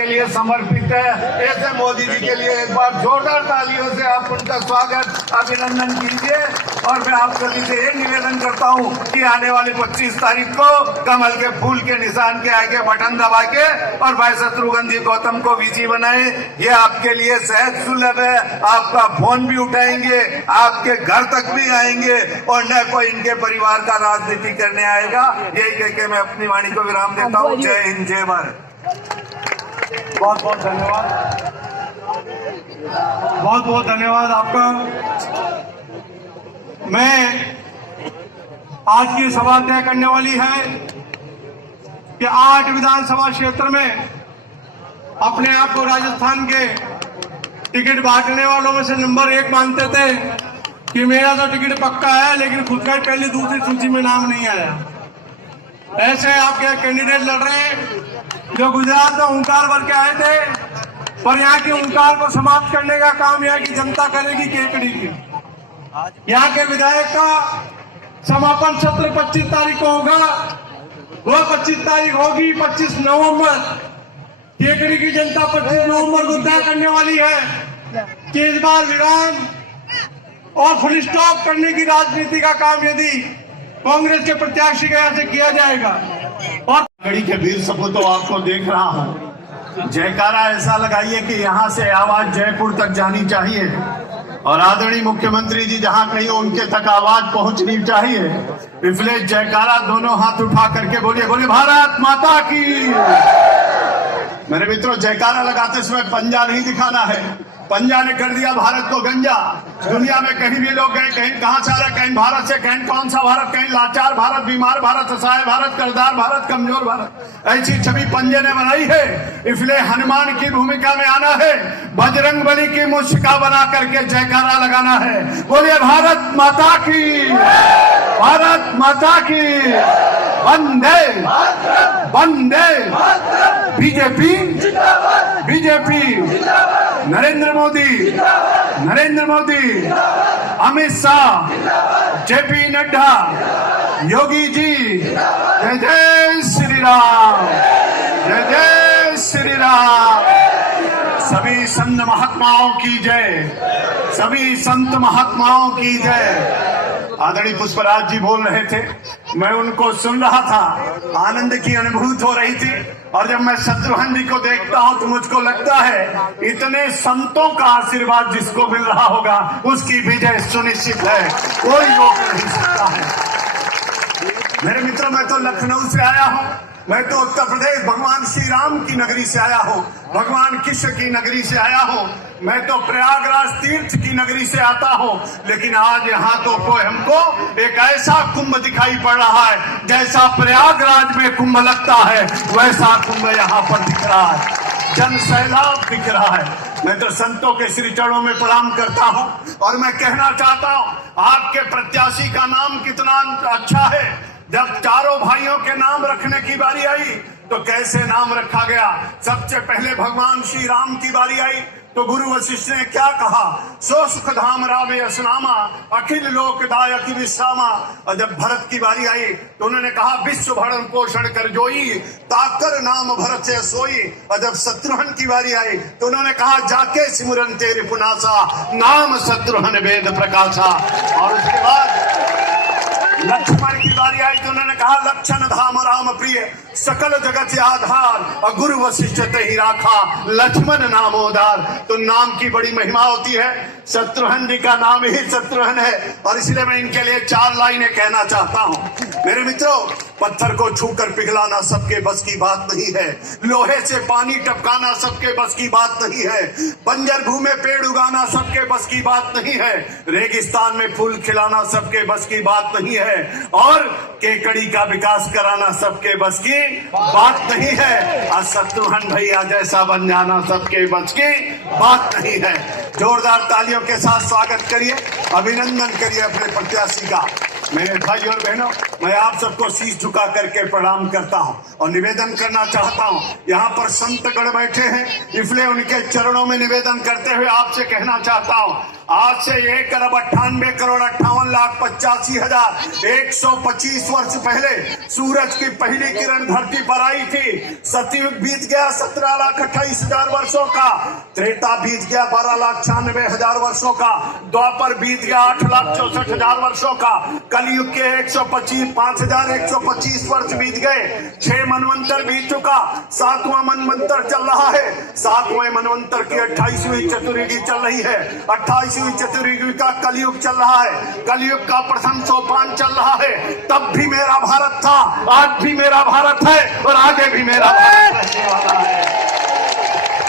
के लिए समर्पित है। ऐसे मोदी जी के लिए एक बार जोरदार तालियों से आप उनका स्वागत अभिनंदन कीजिए। और मैं आप सभी से ये निवेदन करता हूँ कि आने वाली 25 तारीख को कमल के फूल के निशान के आगे बटन दबा के और भाई शत्रुघ्न जी गौतम को विजयी बनाए। ये आपके लिए सहज सुलभ है, आपका फोन भी उठाएंगे, आपके घर तक भी आएंगे और न कोई इनके परिवार का राजनीति करने आएगा। यही कह के मैं अपनी वाणी को विराम देता हूँ। जय हिंद, जय भारत। बहुत बहुत धन्यवाद, बहुत बहुत धन्यवाद आपका। मैं आज की सभा तय करने वाली है कि 8 विधानसभा क्षेत्र में अपने आप को राजस्थान के टिकट बांटने वालों में से नंबर 1 मानते थे कि मेरा तो टिकट पक्का है, लेकिन खुद का पहले दूसरी सूची में नाम नहीं आया। ऐसे आपके कैंडिडेट लड़ रहे हैं जो गुजरात में ओंकार भर के आए थे, पर यहाँ की ओंकार को समाप्त करने का काम यहाँ की जनता करेगी केकड़ी की। यहाँ के विधायक का समापन सत्र 25 तारीख को होगा। वो 25 तारीख होगी 25 नवंबर। केकड़ी की जनता 25 नवंबर को तय करने वाली है कि इस बार विराम और फुल स्टॉप करने की राजनीति का काम यदि कांग्रेस के प्रत्याशी के यहाँ से किया जाएगा। और कड़ी के वीर सपूतों आपको देख रहा हूँ, जयकारा ऐसा लगाइए कि यहाँ से आवाज जयपुर तक जानी चाहिए और आदरणीय मुख्यमंत्री जी जहाँ कहीं उनके तक आवाज पहुंचनी चाहिए। इसलिए जयकारा दोनों हाथ उठा करके बोलिए, बोले भारत माता की। मेरे मित्रों, जयकारा लगाते समय पंजा नहीं दिखाना है। पंजा ने कर दिया भारत को गंजा। दुनिया में कहीं भी लोग गए, कहीं कहां से आ रहे, कहीं भारत से, कहीं कौन सा भारत, कहीं लाचार भारत, बीमार भारत, असहाय भारत, कर्जदार भारत, कमजोर भारत, ऐसी छवि पंजे ने बनाई है। इसलिए हनुमान की भूमिका में आना है, बजरंग बली की मुस्का बना करके जयकारा लगाना है। बोलिए भारत माता की, भारत माता की। वंदे वंदे, BJP BJP, Narendra Modi Narendra Modi, Amit Shah, JP Nadda, Yogi ji. जय जय श्री राम, जय जय श्री राम। सभी संत महात्माओं की जय, सभी संत महात्माओं की जय। आदरणीय पुष्पराज जी बोल रहे थे, मैं उनको सुन रहा था, आनंद की अनुभूति हो रही थी। और जब मैं शत्रुघ्न जी को देखता हूं तो मुझको लगता है इतने संतों का आशीर्वाद जिसको मिल रहा होगा उसकी विजय सुनिश्चित है, कोई रोक नहीं सकता है। मेरे मित्रों, मैं तो लखनऊ से आया हूं, मैं तो उत्तर प्रदेश भगवान श्री राम की नगरी से आया हूँ, भगवान कृष्ण की नगरी से आया हूँ, मैं तो प्रयागराज तीर्थ की नगरी से आता हूँ। लेकिन आज यहाँ तो कोई हमको एक ऐसा कुंभ दिखाई पड़ रहा है, जैसा प्रयागराज में कुंभ लगता है वैसा कुंभ यहाँ पर दिख रहा है, जन सैलाब दिख रहा है। मैं तो संतों के श्री चरणों में प्रणाम करता हूँ और मैं कहना चाहता हूँ, आपके प्रत्याशी का नाम कितना अच्छा है। जब चारों भाइयों के नाम रखने की बारी आई तो कैसे नाम रखा गया। सबसे पहले भगवान श्री राम की बारी आई तो गुरु वशिष्ठ ने क्या कहा, सो सुख धाम रामे असनामा, अखिल लोकदायक विश्रामा। और जब भरत की बारी आई तो उन्होंने कहा, विश्व भरण पोषण कर जोई, ताकर नाम भरत से सोई। और जब शत्रुघ्न की बारी आई तो उन्होंने कहा, जाके सिमरन तेरे पुनासा, नाम शत्रुघ्न वेद प्रकाशा। और उसके बाद लक्ष्मण की बारी आई तो उन्होंने कहा, लक्षण धाम राम प्रिय, सकल जगत आधार, और गुरु वशिष्ठ ही राखा, लक्ष्मण नामोदार। तो नाम की बड़ी महिमा होती है। शत्रुघ्न जी का नाम ही शत्रुघ्न है और इसलिए मैं इनके लिए 4 लाइनें कहना चाहता हूँ। मेरे मित्रों, पत्थर को छूकर पिघलाना सबके बस की बात नहीं है, लोहे से पानी टपकाना सबके बस की बात नहीं है, बंजर भूमि में पेड़ उगाना सबके बस की बात नहीं है, रेगिस्तान में फूल खिलाना सबके बस की बात नहीं है, और केकड़ी का विकास कराना सबके बस की बात नहीं है, और शत्रुघ्न भैया जैसा बन जाना सबके बस की बात नहीं है। जोरदार तालियों के साथ स्वागत करिए, अभिनंदन करिए अपने प्रत्याशी का। मेरे भाई और बहनों, मैं आप सबको शीश झुका करके प्रणाम करता हूं और निवेदन करना चाहता हूं। यहाँ पर संतगण बैठे हैं, इसलिए उनके चरणों में निवेदन करते हुए आपसे कहना चाहता हूं, आज से 1,98,58,85,125 वर्ष पहले सूरज की पहली किरण धरती पर आई थी। सतयुग बीत गया 17,28,000 वर्षों का, त्रेता बीत गया 12,96,000 वर्षों का, द्वापर बीत गया 8,64,000 वर्षों का, कलयुग के 5,125 वर्ष बीत गए, 6 मनवंतर बीत चुका, 7वां मनवंतर चल रहा है, 7वें मनवंतर की 28वीं चतुर्युगी चल रही है, 28वीं चतुर्युगी का कलयुग चल रहा है, कलयुग का प्रथम सोपान चल रहा है। तब भी मेरा भारत था, आज भी मेरा भारत है और आगे भी मेरा भारत रहने वाला है।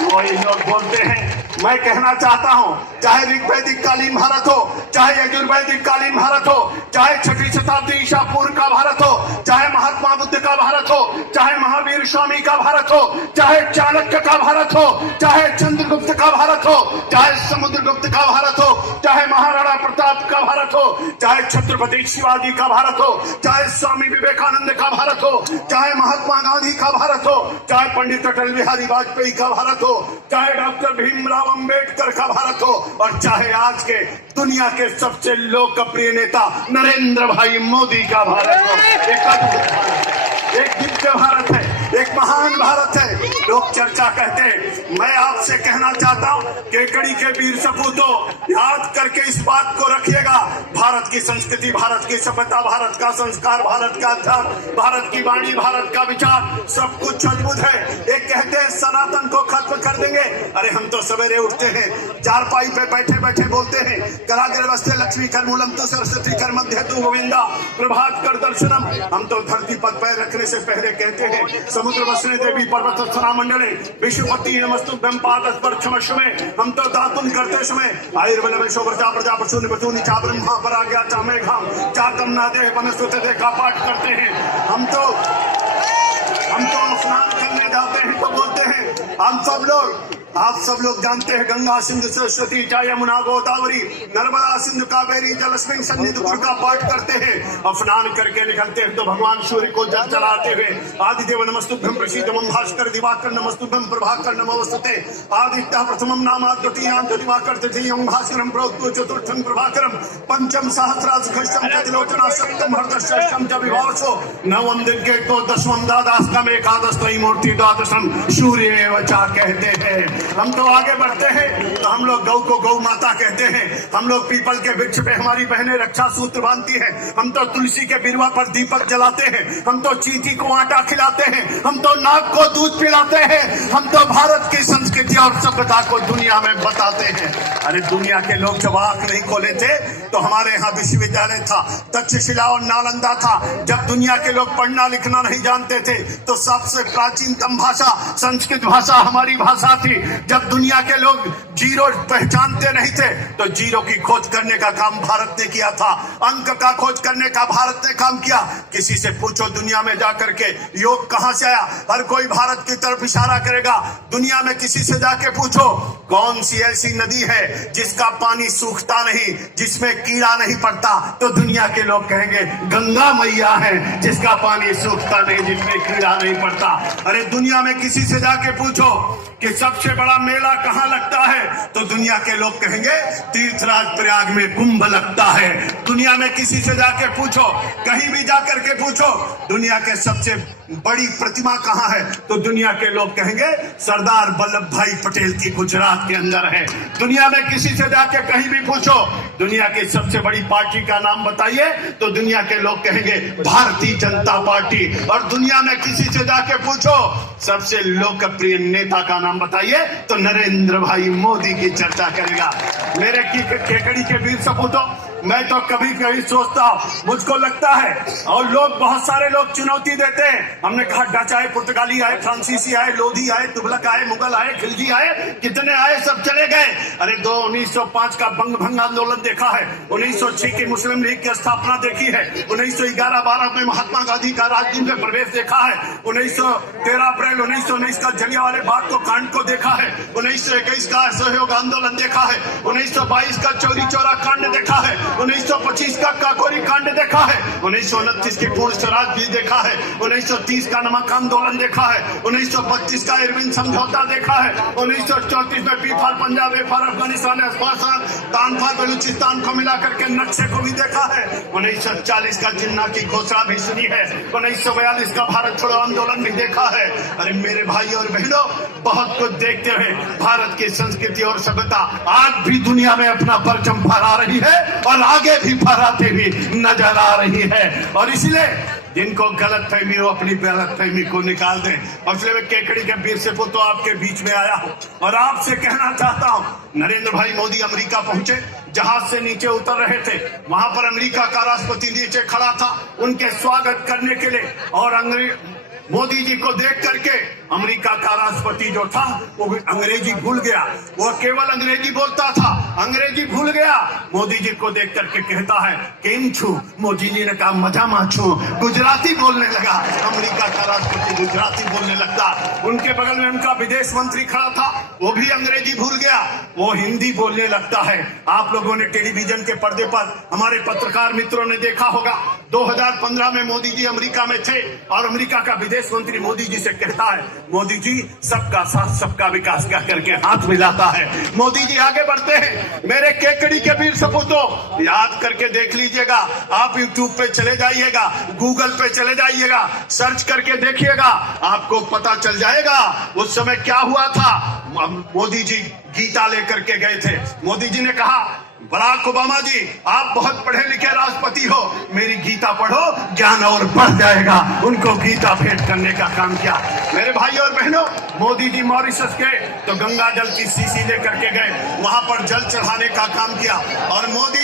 वही लोग बोलते हैं, मैं कहना चाहता हूं, चाहे ऋग्वैदिक कालीन भारत हो, चाहे यजुर्वैदिक कालीन भारत हो, चाहे 6वीं शताब्दी ईसा पूर्व का भारत हो, चाहे महात्मा बुद्ध का भारत हो, चाहे महावीर स्वामी का भारत हो, चाहे चाणक्य का भारत हो, चाहे चंद्रगुप्त का भारत हो, चाहे समुद्रगुप्त का भारत हो, चाहे महाराणा प्रताप का भारत हो, चाहे छत्रपति शिवाजी का भारत हो, चाहे स्वामी विवेकानंद का भारत हो, चाहे महात्मा गांधी का भारत हो, चाहे पंडित अटल बिहारी वाजपेयी का भारत हो, चाहे डॉक्टर भीमराव अंबेडकर का भारत हो, और चाहे आज के दुनिया के सबसे लोकप्रिय नेता नरेंद्र भाई मोदी का भारत हो। एक दिव्य भारत है, एक महान भारत है। लोग चर्चा कहते हैं, मैं आपसे कहना चाहता हूं, केकड़ी के वीर सपूतों, याद करके इस बात को रखिएगा, भारत की संस्कृति, भारत की सभ्यता, भारत का संस्कार, भारत का अध्यात्म, भारत की वाणी, भारत का विचार, सब कुछ अद्भुत है। एक कहते हैं सनातन को खत्म कर देंगे, अरे हम तो सवेरे उठते हैं, चारपाई पे बैठे बैठे बोलते हैं, कराग्रे वस्ते लक्ष्मी कर मूलम तो सरस्वती कर मध्य तू गोविंदा प्रभात कर दर्शनम। हम तो धरती पर पैर रखने से पहले कहते हैं, समुद्र वसने देवी पर्वत स्थना मंडले विश्वपति नमस्तुभ्यं पादस्पर्शम में। हम तो दातुन करते समय आयुर्वेद में शोभा प्रजा पशु निबतूनि चा ब्रह्मा पर आ गया चा मेघाम चा कमना दे वनस्पति दे का पाठ करते हैं। हम तो स्नान करने जाते हैं तो बोलते हैं, आप सब लोग जानते हैं, गंगा सिंधु सरस्वती चा यमुना गोदावरी नर्मदा सिंधु कावेरी जलस्मिन सन्निधिपुर का पाठ करते हैं। और स्नान करके निकलते हैं तो भगवान सूर्य को जल चलाते हुए आदिदेव नमस्तुभ्यं प्रसीद मम भास्कर दिवाकर नमस्तुभ्यं प्रभाकर नमोस्तुते आदित्य प्रथमं नाम द्वितीयां दिवाकर तृतीयं भास्करं प्रोक्तो चतुर्थं प्रभाकरं पंचम सहस्राधिकष्टं त्रिलोचना सप्तम हर्षष्टम च विभासो नवम दिग्गेतो दशमं द्वादशम एकादशमयी मूर्ति द्वादशम सूर्य एव चा कहते हैं। हम तो आगे बढ़ते हैं तो हम लोग गौ को गौ माता कहते हैं, हम लोग पीपल के वृक्ष पे हमारी बहनें रक्षा सूत्र बांधती हैं, हम तो तुलसी के बिरवा पर दीपक जलाते हैं, हम तो चींटी को आटा खिलाते हैं, हम तो नाग को दूध पिलाते हैं, हम तो भारत की संस्कृति और सभ्यता को दुनिया में बताते हैं। अरे दुनिया के लोग जब आंख नहीं खोले थे तो हमारे यहाँ विश्वविद्यालय था, तक्षशिला और नालंदा था। जब दुनिया के लोग पढ़ना लिखना नहीं जानते थे तो सबसे प्राचीनतम भाषा संस्कृत भाषा हमारी भाषा थी। जब दुनिया के लोग जीरो पहचानते नहीं थे तो जीरो की खोज करने का काम भारत ने किया था, अंक का खोज करने का भारत ने काम किया। किसी से पूछो दुनिया में जाकर के योग कहां से आया, हर कोई भारत की तरफ इशारा करेगा। दुनिया में किसी से जाके पूछो कौन सी ऐसी नदी है जिसका पानी सूखता नहीं, जिसमें कीड़ा नहीं पड़ता, तो दुनिया के लोग कहेंगे गंगा मैया है जिसका पानी सूखता नहीं, जिसमें कीड़ा नहीं पड़ता। अरे दुनिया में किसी से जाके पूछो कि सबसे बड़ा मेला कहाँ लगता है तो दुनिया के लोग कहेंगे तीर्थराज प्रयाग में कुंभ लगता है। दुनिया में किसी से जाके पूछो, कहीं भी जाकर के पूछो दुनिया के सबसे बड़ी प्रतिमा कहाँ है तो दुनिया के लोग कहेंगे सरदार वल्लभ भाई पटेल की गुजरात के अंदर है। दुनिया में किसी से जाके कहीं भी पूछो दुनिया की सबसे बड़ी पार्टी का नाम बताइए तो दुनिया के लोग कहेंगे भारतीय जनता पार्टी। और दुनिया में किसी से जाके पूछो सबसे लोकप्रिय नेता का नाम बताइए तो नरेंद्र भाई मोदी की चर्चा करेगा। मेरे केकड़ी के वीर सपूतों, मैं तो कभी कभी सोचता हूँ, मुझको लगता है और लोग बहुत सारे लोग चुनौती देते हैं। हमने कहा डच आए, पुर्तगाली आए, फ्रांसीसी आए, लोधी आए, तुगलक आए, मुगल आए, खिलजी आए, कितने आए सब चले गए। अरे 1905 का बंग भंग आंदोलन देखा है, 1906 की मुस्लिम लीग की स्थापना देखी है, 1911-12 में महात्मा गांधी का राजनीति में प्रवेश देखा है, 1913 अप्रैल 1919 का जलियांवाले बाग को कांड को देखा है, 1921 का असहयोग आंदोलन देखा है, 1922 का चौरी चौरा कांड देखा है, 1925 का काकोरी कांड देखा है, 1929 की पूर्ण स्वराज भी देखा है, 1930 का नमक आंदोलन देखा है, 1932 का इरविन समझौता देखा है, 1934 में P for Punjab, A for Afghanistan, तान फॉर बलूचिस्तान को मिलाकर के नक्शे को भी देखा है, 1940 का जिन्ना की घोषणा भी सुनी है, 1942 का भारत छोड़ो आंदोलन भी देखा है। अरे मेरे भाई और बहनों, बहुत कुछ देखते हुए भारत की संस्कृति और सभ्यता आज भी दुनिया में अपना परचम फहरा रही है और आगे भी फहराते भी नजर आ रही है। और इसलिए जिनको गलत फहमी हो अपनी गलत फहमी को निकाल दें। और इसलिए मैं केकड़ी के वीर से तो आपके बीच में आया हूं और आपसे कहना चाहता हूं, नरेंद्र भाई मोदी अमेरिका पहुंचे, जहाज से नीचे उतर रहे थे, वहां पर अमेरिका का राष्ट्रपति नीचे खड़ा था उनके स्वागत करने के लिए, और मोदी जी को देख करके अमेरिका का राष्ट्रपति जो था वो अंग्रेजी भूल गया, वो केवल अंग्रेजी बोलता था, अंग्रेजी भूल गया। मोदी जी को देख करके कहता है केम छू, मोदी जी ने कहा मजा माछू, गुजराती बोलने लगा। अमेरिका का राष्ट्रपति गुजराती बोलने लगता। उनके बगल में उनका विदेश मंत्री खड़ा था, वो भी अंग्रेजी भूल गया, वो हिंदी बोलने लगता है। आप लोगों ने टेलीविजन के पर्दे पर हमारे पत्रकार मित्रों ने देखा होगा, 2015 में मोदी जी अमेरिका में थे और अमेरिका का विदेश मंत्री मोदी जी से कहता है, मोदी जी सबका साथ सबका विकास कह करके हाथ मिलाता है। मोदी जी आगे बढ़ते हैं। मेरे केकड़ी के वीर सपूतों, याद करके देख लीजिएगा, आप यूट्यूब पे चले जाइएगा, गूगल पे चले जाइएगा, सर्च करके देखिएगा, आपको पता चल जाएगा उस समय क्या हुआ था। मोदी जी गीता लेकर के गए थे। मोदी जी ने कहा, बराक ओबामा जी आप बहुत पढ़े लिखे राष्ट्रपति हो, मेरी गीता पढ़ो, ज्ञान और बढ़ जाएगा। उनको गीता भेंट करने का काम किया। मेरे भाई और बहनों, मोदी जी मॉरिशस के तो गंगा जल की शीशी लेकर के गए, वहां पर जल चढ़ाने का काम किया। और मोदी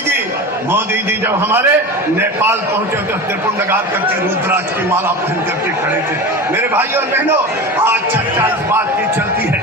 जी जब हमारे नेपाल पहुंचे तो त्रिपुंड लगा करके रुद्राक्ष की माला पहन करके खड़े थे। मेरे भाई और बहनों, आज चर्चा इस बात की चलती है